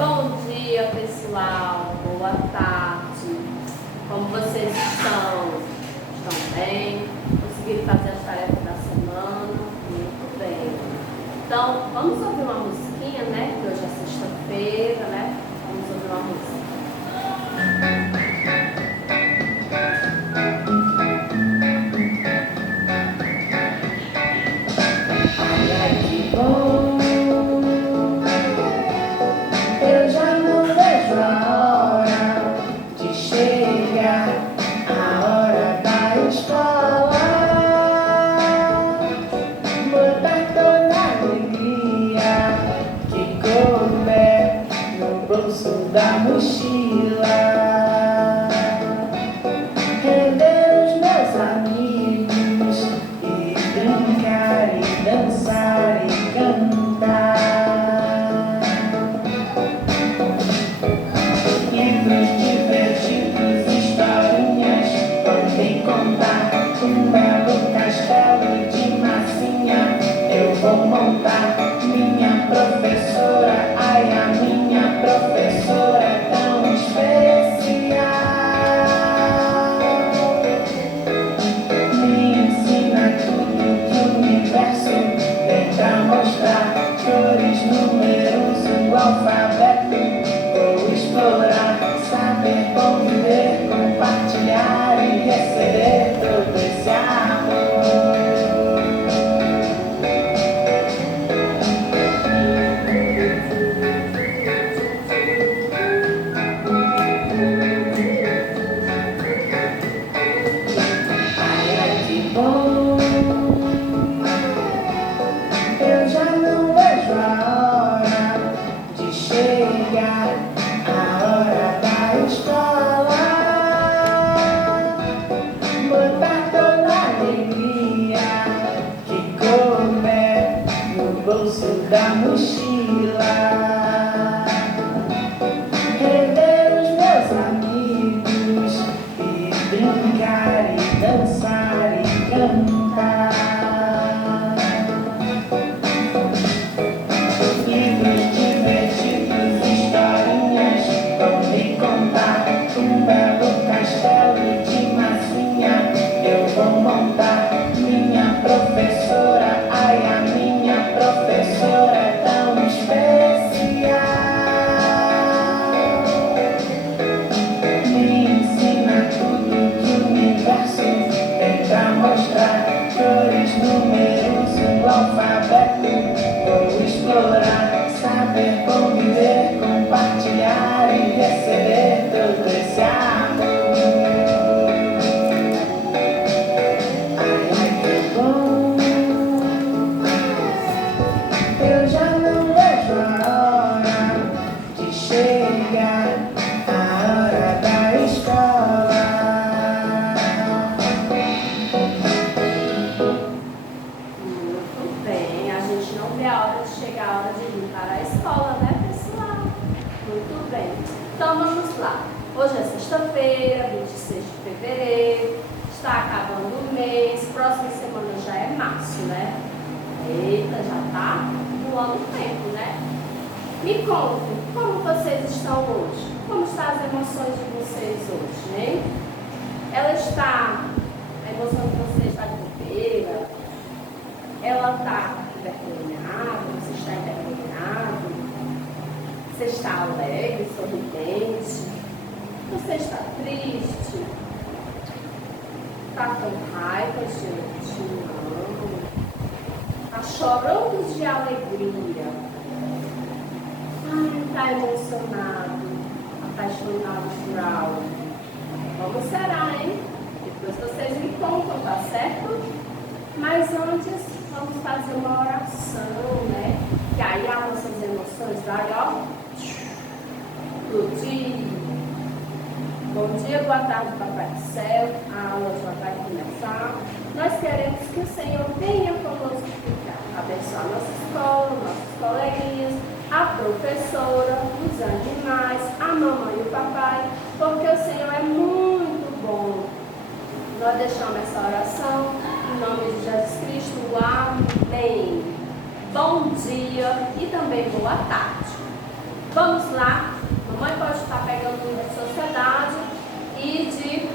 Bom dia, pessoal. Boa tarde. Como vocês estão? Estão bem? Conseguiram fazer as tarefas da semana? Muito bem. Então, vamos ouvir uma musiquinha, né? Que hoje é sexta-feira, né? Vamos ouvir uma música. Da mochila, rever os meus amigos e brincar e dançar e cantar. Livros divertidos, historinhas, podem contar. Um belo castelo de massinha eu vou montar. Minha professora, ai, a minha professora é tão especial. Me ensina tudo que o universo tem pra mostrar. Cores, números, o alfabeto. Vou explorar, saber conviver, compartilhar e receber todo esse amor. Eu já não vejo a hora de chegar, a hora da escola. Botar toda a alegria que couber no bolso da mochila. Rever os meus amigos e brincar e dançar e cantar. Livros divertidos, historinhas, vão me contar. Um belo castelo de massinha eu vou montar. Minha professora, ai, a minha professora é tão especial. Me ensina tudo que o universo tem pra mostrar. Cores, números, o alfabeto. Vou explorar, saber conviver, compartilhar e receber todo esse amor. Ai, ai, que bom. Eu já não vejo a hora de chegar, a hora da escola. Muito bem. A gente não vê a hora de chegar, a hora de ir para a escola, né, pessoal? Muito bem. Então, vamos lá. Hoje é sexta-feira, 26 de fevereiro. Está acabando o mês. Próxima semana já é março, né? Eita, já está voando o tempo, né? Me contem, como vocês estão hoje? Como estão as emoções de vocês hoje, né? A emoção de vocês está de bobeira? Ela está envergonhada? Você está envergonhado? Você está alegre, sorridente? Você está triste? Está com raiva, gente? Não. Está chorando de alegria? Ai, está emocionado, apaixonado por algo? Como será, hein? Depois vocês me contam, tá certo? Mas antes, vamos fazer uma oração, né? Que aí as nossas emoções vai, ó, explodir. Bom dia, boa tarde, Papai do Céu. A aula já vai começar. Nós queremos que o Senhor venha conosco ficar, abençoar nossa escola, nossos coleguinhas, a professora, os animais, a mamãe e o papai, porque o Senhor é muito bom. Nós deixamos essa oração em nome de Jesus Cristo. Amém. Bom dia e também boa tarde. Vamos lá. Mamãe pode estar pegando o livro de sociedade e de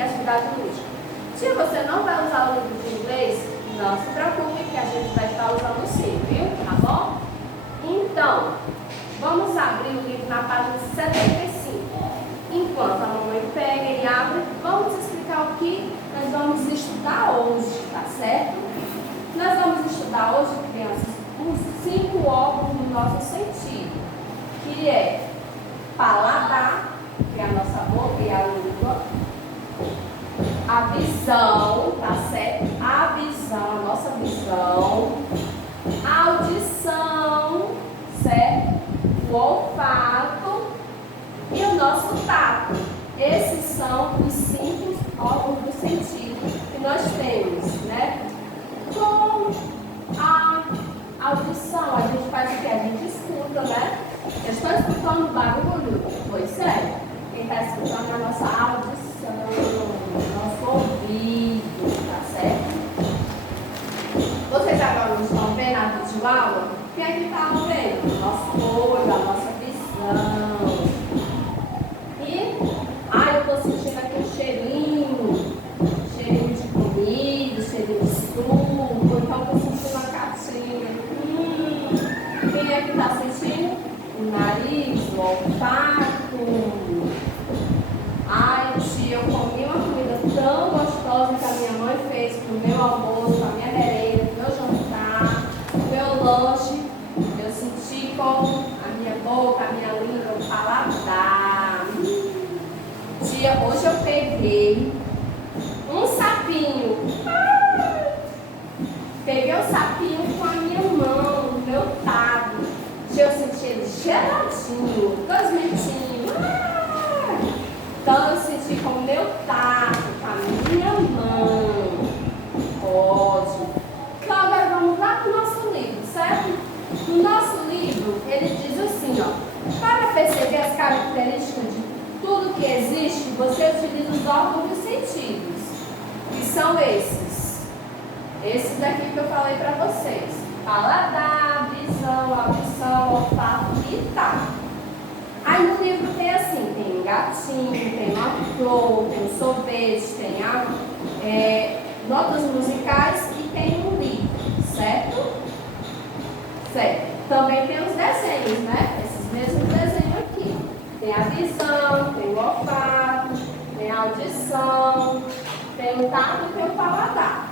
atividade lúdica. Tia, você não vai usar o livro de inglês? Não se preocupe que a gente vai estar usando sim, viu? Tá bom? Então, vamos abrir o livro na página 75. Enquanto a mamãe pega e abre, vamos explicar o que nós vamos estudar hoje, tá certo? Nós vamos estudar hoje, crianças, os 5 órgãos do nosso sentido, que é paladar, que é a nossa boca e a língua, a visão, tá certo? A visão, a nossa visão, a audição, certo? O olfato e o nosso tato. Esses são os 5 órgãos do sentido que nós temos, né? Com a audição, a gente faz o que? A gente escuta, né? Eu estou escutando barulho? Pois é. Quem está escutando é a nossa audição, nosso ouvido, tá certo? Vocês agora não estão vendo a videoaula? Quem é que está vendo? Nosso olho, a nossa visão. E, eu estou sentindo aqui um cheirinho de comida, cheirinho de suco, então estou sentindo uma catinha. Quem é que está sentindo? O nariz, o olfato. Ai, tia, eu comi uma comida tão gostosa que a minha mãe fez pro meu almoço, a minha merenda, pro meu jantar, pro meu lanche. Eu senti com a minha boca, a minha língua, o paladar. Tia, hoje eu peguei um sapinho. Peguei o sapinho com a minha mão, no meu tato. Tia, eu senti ele geladinho, cosmentinho. Então eu senti com o meu tato, com a minha mão. Pode. Então agora vamos lá para o nosso livro, certo? No nosso livro, ele diz assim, ó. Para perceber as características de tudo que existe, você utiliza os órgãos dos sentidos. Que são esses. Esses daqui que eu falei para vocês. Paladar, visão, audição, olfato e tato. Aí no livro tem assim, tem um gatinho, tem uma flor, tem um sorvete, tem notas musicais e tem um livro, certo? Certo. Também tem os desenhos, né? Esses mesmos desenhos aqui. Tem a visão, tem o olfato, tem a audição, tem o tato e tem o paladar.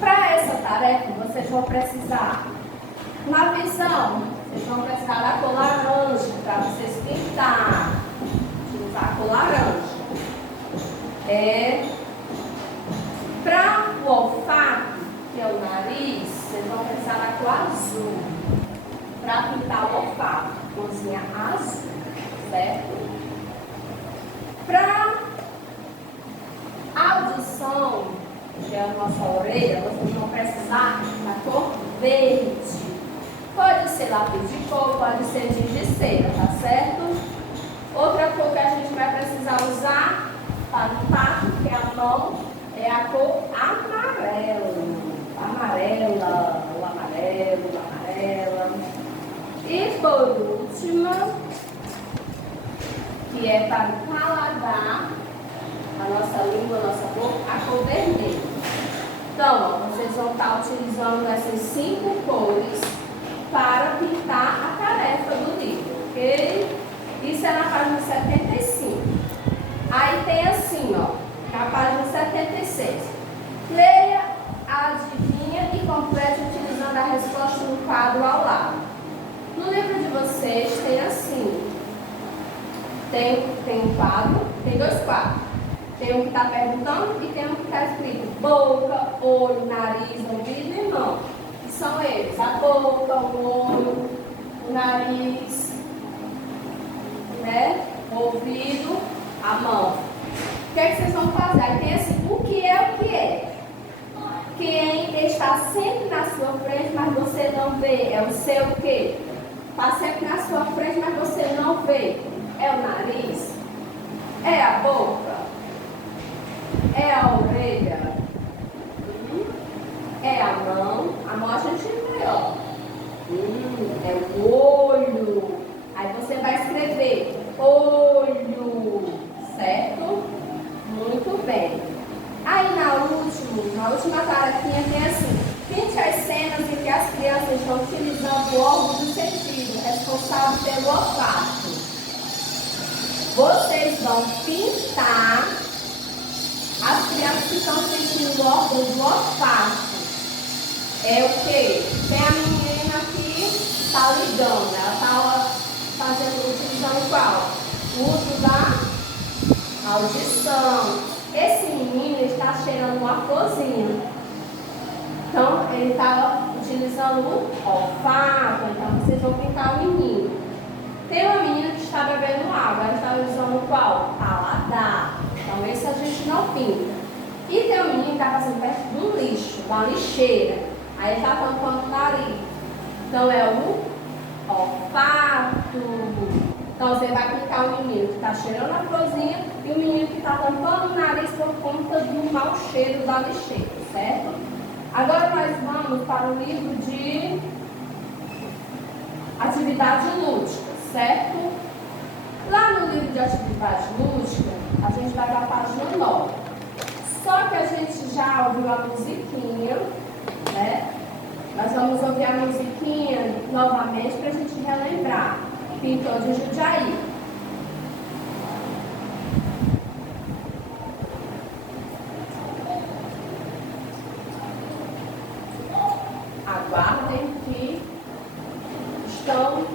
Para essa tarefa, vocês vão precisar, na visão, vocês vão precisar da cor laranja para vocês pintar. Utilizar a cor laranja. Para o olfato, que é o nariz, vocês vão precisar da cor azul. Para pintar o olfato, corzinha azul, certo? Para audição, que é a nossa orelha, vocês vão precisar da cor verde. Pode ser lápis de cor, pode ser giz de cera, tá certo? Outra cor que a gente vai precisar usar para o tato, que é a mão, é a cor amarelo. Amarela, o amarelo, amarela. E por último, que é para o paladar, a nossa língua, a nossa boca, a cor vermelha. Então, vocês vão estar utilizando essas 5 cores para pintar a tarefa do livro, ok? Isso é na página 75. Aí tem assim, ó, na página 76. Leia, adivinha e complete utilizando a resposta no quadro ao lado. No livro de vocês tem assim, tem um quadro, tem 2 quadros. Tem um que está perguntando e tem um que está escrito boca, olho, nariz, ouvido e mão. Que são eles, a boca, o olho, o nariz, né? O ouvido, a mão. O que é que vocês vão fazer? Aí tem assim, o que é o que é? Quem está sempre na sua frente, mas você não vê, é o seu quê? Está sempre na sua frente, mas você não vê. É o nariz? É a boca? É a orelha? É a mão? A mão a gente vê, ó. É o vocês estão utilizando o órgão do sentido, responsável pelo olfato. Vocês vão pintar as crianças que estão sentindo o órgão do olfato. É o quê? Tem a menina que está ligando, ela está utilizando qual? O uso da audição. Esse menino está cheirando uma florzinha. Então, ele estava utilizando o olfato. Então, vocês vão pintar o menino. Tem uma menina que está bebendo água. Ela está usando qual? Paladar. Então, esse a gente não pinta. E tem um menino que está passando perto de um lixo, de uma lixeira. Aí ele está tampando o nariz. Então, é o olfato. Então, você vai pintar o menino que está cheirando a florzinha e o menino que está tampando o nariz por conta do mau cheiro da lixeira, certo? Agora nós vamos para o livro de atividade lúdica, certo? Lá no livro de atividade lúdica, a gente vai para a página 9. Só que a gente já ouviu a musiquinha, né? Nós vamos ouvir a musiquinha novamente para a gente relembrar. Pintor de Jundiaí. Aguardem que estão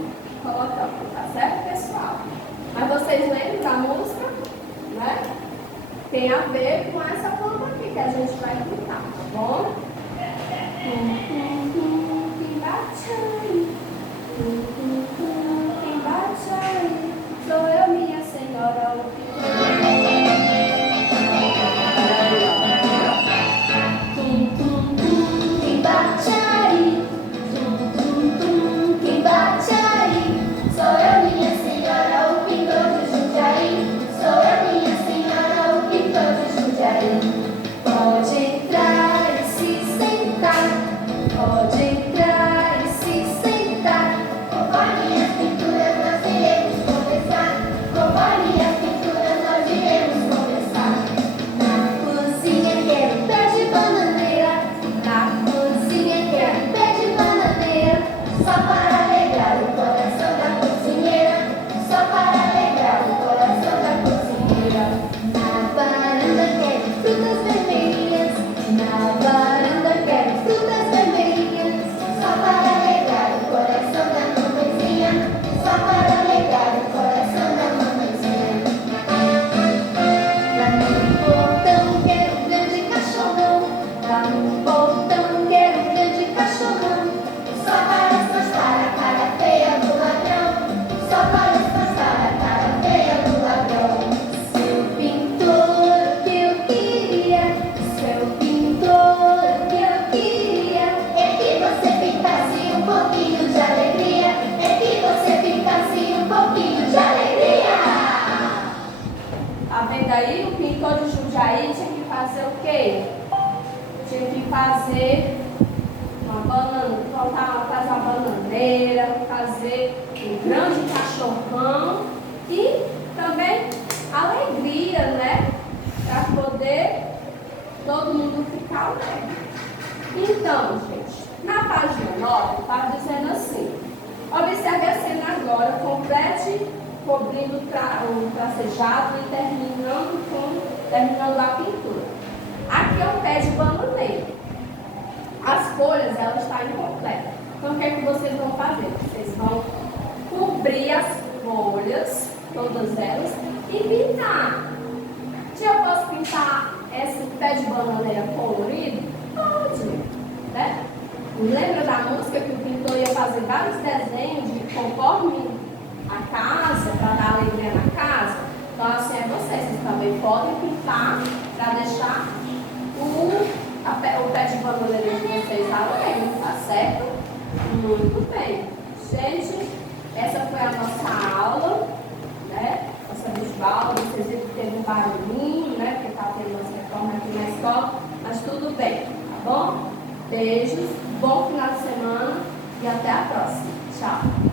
colocando, tá certo, pessoal? Mas vocês lembram da música, né? Tem a ver com essa planta aqui que a gente vai pintar, tá bom? Sou eu, minha senhora, o que quem bate aí, quem bate aí, sou eu, minha senhora, o pintor de Jundiaí, sou eu, minha senhora, o pintor de Jundiaí. Pode entrar e se sentar, pode entrar e se sentar, conforme as pinturas nós iremos começar, conforme as pinturas nós iremos começar. Na cozinha quero pé de bananeira, na cozinha quero pé de bananeira, só para alegrar o coração da cozinheira, só para alegrar o coração da cozinheira. Na varanda quero frutas vermelhas, na varanda quero frutas vermelhas, só para alegrar o coração da mamãezinha, só para alegrar o coração da mamãezinha. Lá no portão quero um grande cachorrão, lá no portão quero um grande cachorrão, só para espantar a cara feia do ladrão, só para espantar a cara feia do ladrão. Seu pintor que eu queria, seu pintor que eu queria, é que você pintasse um pouquinho de alegria, é que você pintasse um pouquinho de alegria. Tá vendo aí? O pintor de Jundiaí tinha que fazer o quê? Tinha que fazer uma banana, fazer uma bananeira, fazer um grande cachorrão e também alegria, né? Para poder todo mundo ficar alegre. Então, gente, na página 9 está dizendo assim: observe a cena agora, complete cobrindo o tracejado e terminando a pintura. Aqui é um pé de bananeira. As folhas, elas estão incompletas. Então, o que é que vocês vão fazer? Vocês vão cobrir as folhas, todas elas, e pintar. Tia, eu posso pintar esse pé de bananeira colorido? Pode, né? Lembra da música que o pintor ia fazer vários desenhos de conforme a casa, para dar alegria na casa? Então, assim é vocês também podem pintar para deixar o pé de bananeira de vocês alegre, tá certo? Muito bem. Gente, essa foi a nossa aula, né? Nossa visual, vocês viram que teve um barulhinho, né? Porque está tendo uma reforma aqui na escola, mas tudo bem, tá bom? Beijos, bom final de semana e até a próxima. Tchau!